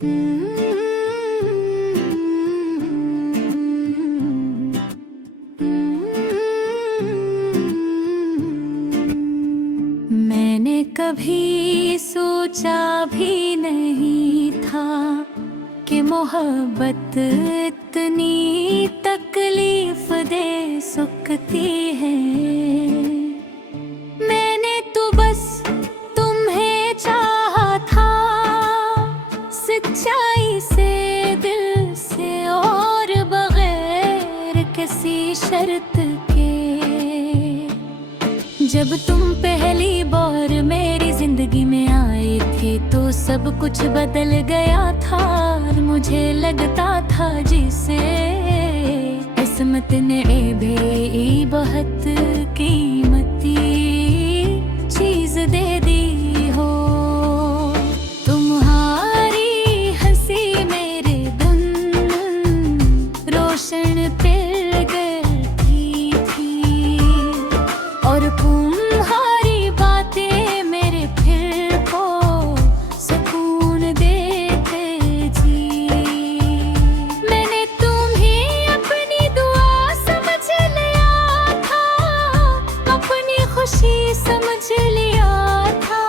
मैंने कभी सोचा भी नहीं था कि मोहब्बत इतनी तकलीफ दे सकती है। मैंने तो बस तुम्हें चाहा था, सच्चाई से, दिल से और बगैर किसी शर्त के। जब तुम पहली बार मेरी जिंदगी में आए थे तो सब कुछ बदल गया था। मुझे लगता था जिसे किस्मत ने भी बहुत कीमती चीज दे दी हो। तुम्हारी हंसी मेरे दिन रोशन कर गई थी और तुम्हारी बातें मेरे फिर को सुकून देते जी। मैंने तुम्हें अपनी दुआ समझ लिया था, अपनी खुशी समझ लिया था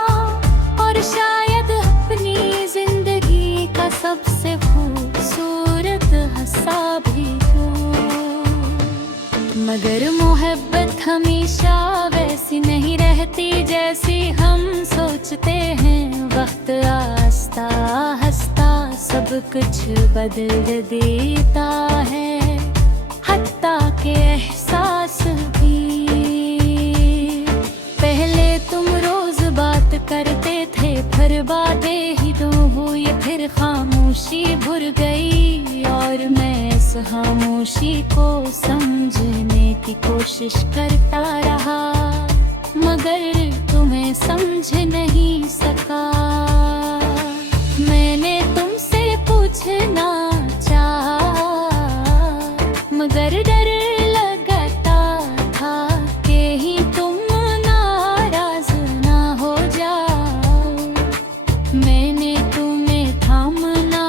और शायद अपनी जिंदगी का सबसे खूबसूरत हिस्सा भी हो। मगर मोहब्बत हमेशा वैसी नहीं रहती जैसी हम सोचते हैं। वक्त आस्ता हंसता सब कुछ बदल देता है, हत्ता के एहसास भी। पहले तुम रोज बात करते थे, फिर बातें ही दो हुई, फिर खामोशी भर गई और मैं इस खामोशी को समझने की कोशिश करता रहा, मगर तुम्हें समझ नहीं सका। मैंने तुमसे पूछना चाहा मगर डर लगता था कि ही तुम नाराज ना हो जाओ। मैंने तुम्हें थामना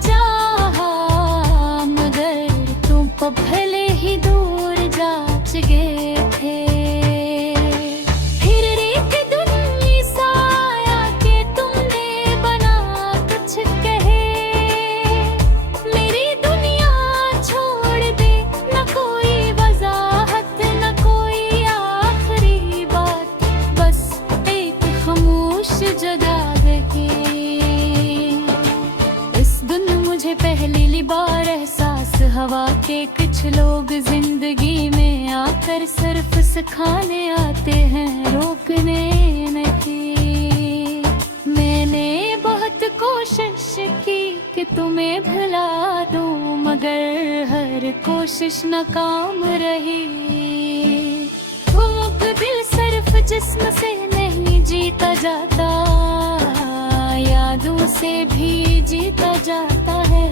चाहा मगर तुम भले ही दूर जा गए थे। फिर एक दुनिया सा आया कि तुमने बना कुछ कहे, मेरी दुनिया छोड़ दे, न कोई वजाहत न कोई आखिरी बात, बस एक खामोश जुदाई। इस दिन मुझे पहली बार एहसास हवा के कुछ लोग जिंदगी में आकर सिर्फ सिखाने आते हैं, रोकने नहीं। मैंने बहुत कोशिश की कि तुम्हें भुला दूं मगर हर कोशिश नाकाम रही। भूख दिल सिर्फ जिस्म से नहीं जीता जाता, यादों से भी जीता जाता है।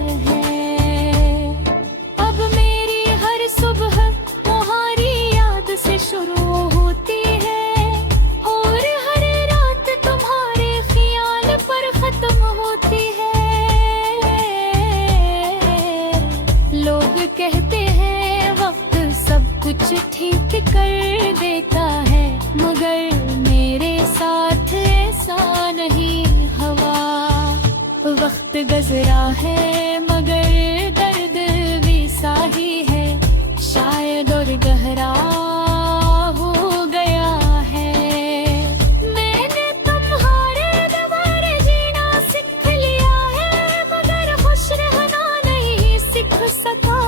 अब मेरी हर सुबह तुम्हारी याद से शुरू होती है और हर रात तुम्हारे ख्याल पर खत्म होती है। लोग कहते हैं वक्त सब कुछ ठीक कर देता है, मगर मेरे साथ ऐसा नहीं हुआ। वक्त गुजरा है मगर दर्द भी सा ही है, शायद और गहरा हो गया है। मैंने तुम्हारे दवारे जीना सीख लिया है मगर खुश रहना नहीं सीख सका।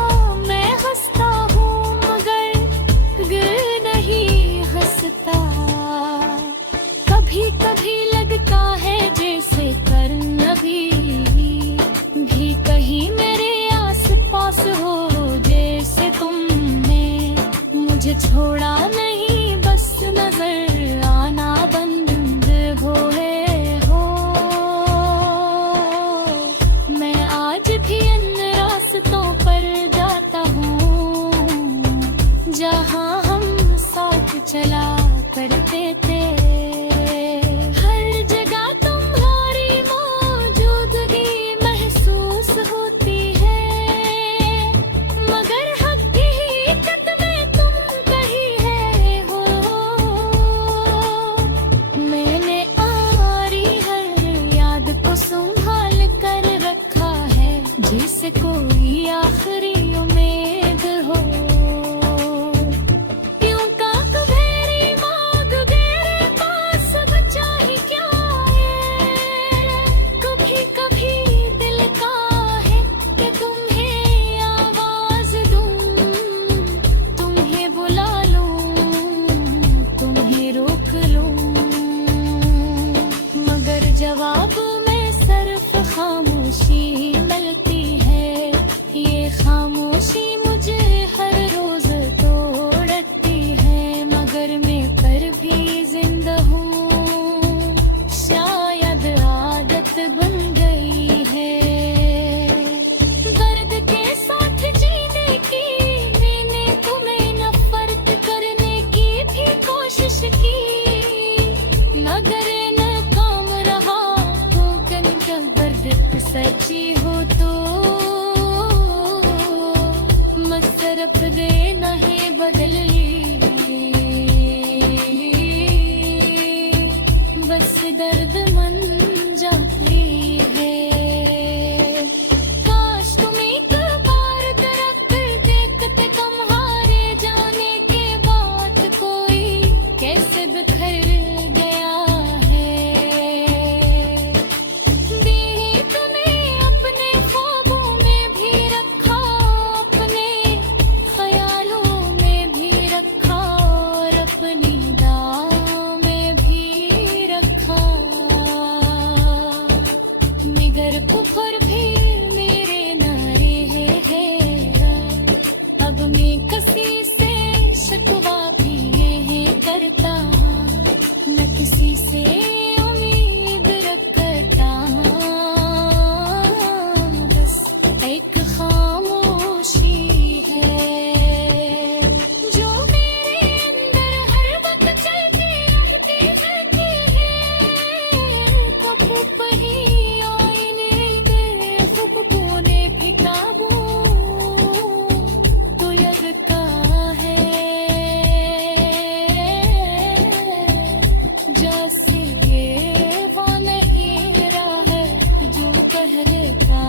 मैं हंसता हूँ मगर गिर नहीं हंसता। कभी कभी लगता है जैसे करना भी कहीं मेरे आस पास हो, जैसे तुमने मुझे छोड़ जैसे कोई आखिरी उम्मीद हो। यूं काक भेरी मांग मेरे पास बचा ही क्या है। कभी कभी दिल का है कि तुम्हें आवाज दूं, तुम्हें बुला लूं, तुम्हें रोक लूं, मगर जवाब में सिर्फ खामोशी मिलती है। ये खामोशी मुझे हर रोज तोड़ती है, मगर मैं पर भी जिंदा हूँ, शायद आदत बन गई है। दर्द के साथ जीने की मैंने तुम्हें नफरत करने की भी कोशिश की, मगर नाकाम रहा। हो गंदा सच्ची हो तो मसरफ दे नहीं बदल ली, बस दर्द मन जाती है। काश तुम एक बार दरख्त देखते, कम हारे जाने के बाद कोई कैसे बिखर गया है। दी तुम्हें अपने ख्वाबों में भी रखा, अपने ख्यालों में भी रखा, और अपनी दाव में भी रखा, मगर कुफर भी मेरे नारे है। अब मैं किसी से शिकवा भी नहीं करता, मैं किसी से उम्मीद रखता, बस एक खामोशी है जो मेरे अंदर हर वक्त चलती रहती है। कभी कहीं आईने पे खुद को ने भी काबू तो लगता है, जैसे वो नहीं रहा है जो कह रहा